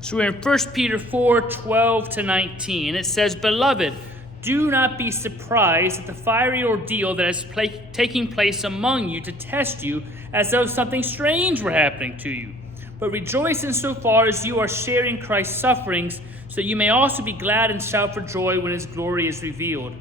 So we're in 1 Peter 4:12-19. It says, "Beloved, do not be surprised at the fiery ordeal that is taking place among you to test you as though something strange were happening to you. But rejoice insofar as you are sharing Christ's sufferings, so that you may also be glad and shout for joy when his glory is revealed.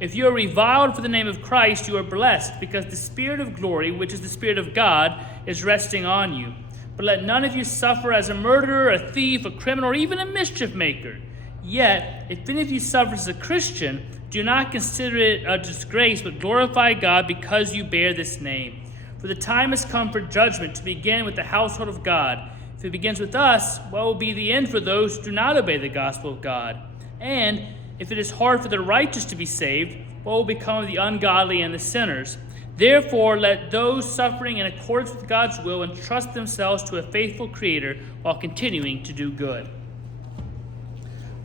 If you are reviled for the name of Christ, you are blessed, because the Spirit of glory, which is the Spirit of God, is resting on you. But let none of you suffer as a murderer, a thief, a criminal, or even a mischief maker. Yet, if any of you suffers as a Christian, do not consider it a disgrace, but glorify God because you bear this name. For the time has come for judgment to begin with the household of God. If it begins with us, what will be the end for those who do not obey the gospel of God? And if it is hard for the righteous to be saved, what will become of the ungodly and the sinners? Therefore, let those suffering in accordance with God's will entrust themselves to a faithful Creator while continuing to do good."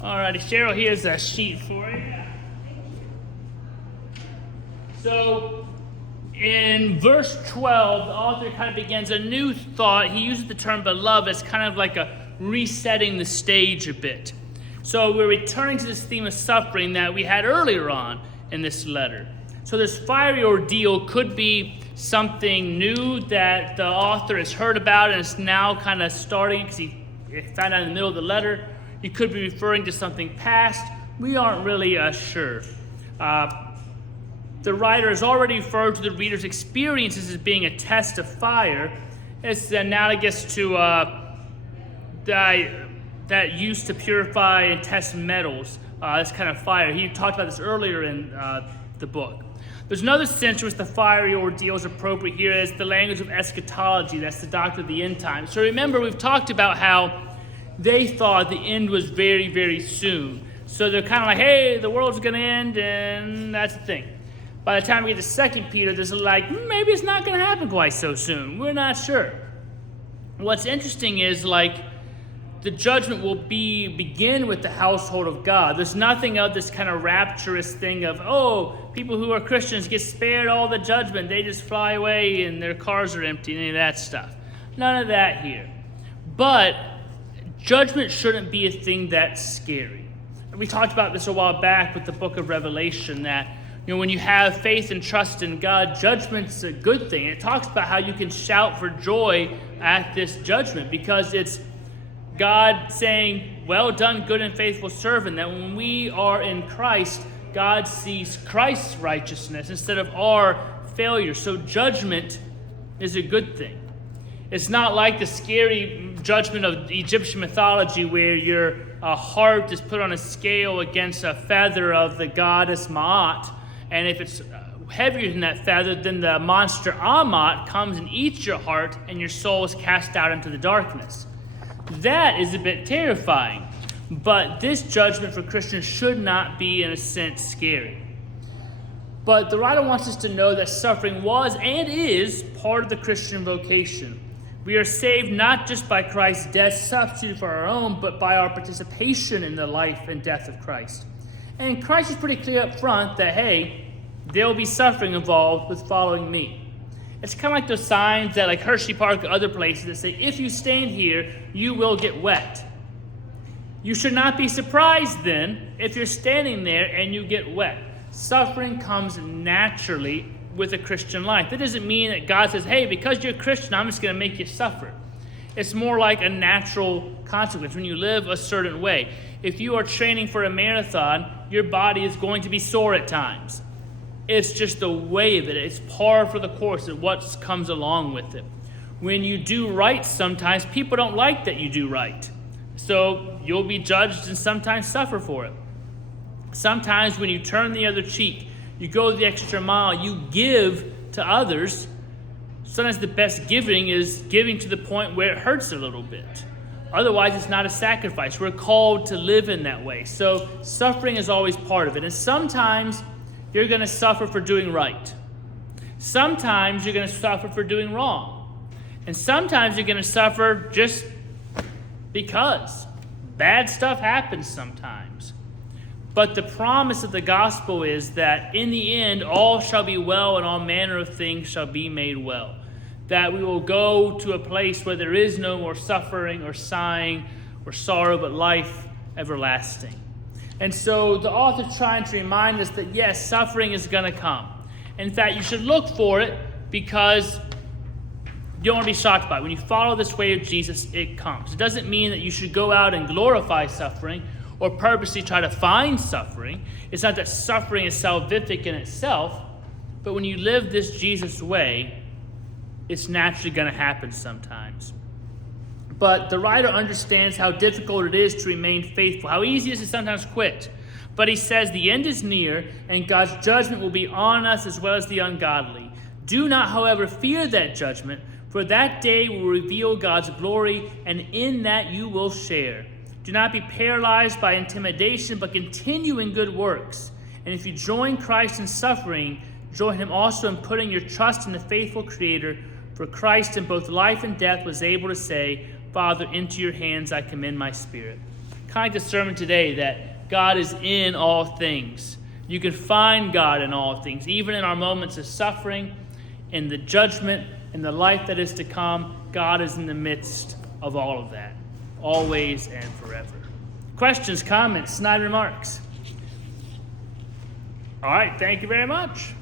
All righty, Cheryl, here's a sheet for you. So, in verse 12, the author kind of begins a new thought. He uses the term beloved as kind of like a resetting the stage a bit. So we're returning to this theme of suffering that we had earlier on in this letter. So this fiery ordeal could be something new that the author has heard about and is now kind of starting because he found out in the middle of the letter. He could be referring to something past. We aren't really sure. The writer has already referred to the reader's experiences as being a test of fire. It's analogous to that used to purify and test metals, this kind of fire. He talked about this earlier in the book. There's another sense in which the fiery ordeal is appropriate here as the language of eschatology. That's the doctrine of the end times. So remember, we've talked about how they thought the end was very, very soon. So they're kind of like, hey, the world's going to end, and that's the thing. By the time we get to 2 Peter, there's like, maybe it's not going to happen quite so soon. We're not sure. What's interesting is, like, the judgment will begin with the household of God. There's nothing of this kind of rapturous thing of, oh, people who are Christians get spared all the judgment. They just fly away and their cars are empty and any of that stuff. None of that here. But judgment shouldn't be a thing that's scary. We talked about this a while back with the book of Revelation that, when you have faith and trust in God, judgment's a good thing. It talks about how you can shout for joy at this judgment because it's God saying, well done, good and faithful servant, that when we are in Christ, God sees Christ's righteousness instead of our failure. So judgment is a good thing. It's not like the scary judgment of Egyptian mythology where your heart is put on a scale against a feather of the goddess Ma'at, and if it's heavier than that feather, then the monster Amat comes and eats your heart, and your soul is cast out into the darkness. That is a bit terrifying, but this judgment for Christians should not be, in a sense, scary. But the writer wants us to know that suffering was and is part of the Christian vocation. We are saved not just by Christ's death substitute for our own, but by our participation in the life and death of Christ. And Christ is pretty clear up front that, hey, there will be suffering involved with following me. It's kind of like those signs that, like Hershey Park or other places, that say, if you stand here, you will get wet. You should not be surprised then if you're standing there and you get wet. Suffering comes naturally with a Christian life. That doesn't mean that God says, hey, because you're a Christian, I'm just going to make you suffer. It's more like a natural consequence when you live a certain way. If you are training for a marathon, your body is going to be sore at times. It's just the way of it. It's par for the course of what comes along with it. When you do right, sometimes people don't like that you do right. So you'll be judged and sometimes suffer for it. Sometimes when you turn the other cheek, you go the extra mile, you give to others. Sometimes the best giving is giving to the point where it hurts a little bit. Otherwise, it's not a sacrifice. We're called to live in that way. So suffering is always part of it. And sometimes you're going to suffer for doing right. Sometimes you're going to suffer for doing wrong. And sometimes you're going to suffer just because. Bad stuff happens sometimes. But the promise of the gospel is that in the end, all shall be well and all manner of things shall be made well. That we will go to a place where there is no more suffering or sighing or sorrow, but life everlasting. And so the author's trying to remind us that, yes, suffering is going to come. In fact, you should look for it because you don't want to be shocked by it. When you follow this way of Jesus, it comes. It doesn't mean that you should go out and glorify suffering or purposely try to find suffering. It's not that suffering is salvific in itself, but when you live this Jesus way, it's naturally going to happen sometimes. But the writer understands how difficult it is to remain faithful, how easy it is to sometimes quit. But he says the end is near, and God's judgment will be on us as well as the ungodly. Do not, however, fear that judgment, for that day will reveal God's glory, and in that you will share. Do not be paralyzed by intimidation, but continue in good works. And if you join Christ in suffering, join him also in putting your trust in the faithful Creator. For Christ in both life and death was able to say, Father, into your hands I commend my spirit. Kind of sermon today that God is in all things. You can find God in all things, even in our moments of suffering, in the judgment, in the life that is to come. God is in the midst of all of that, always and forever. Questions, comments, snide remarks? All right, thank you very much.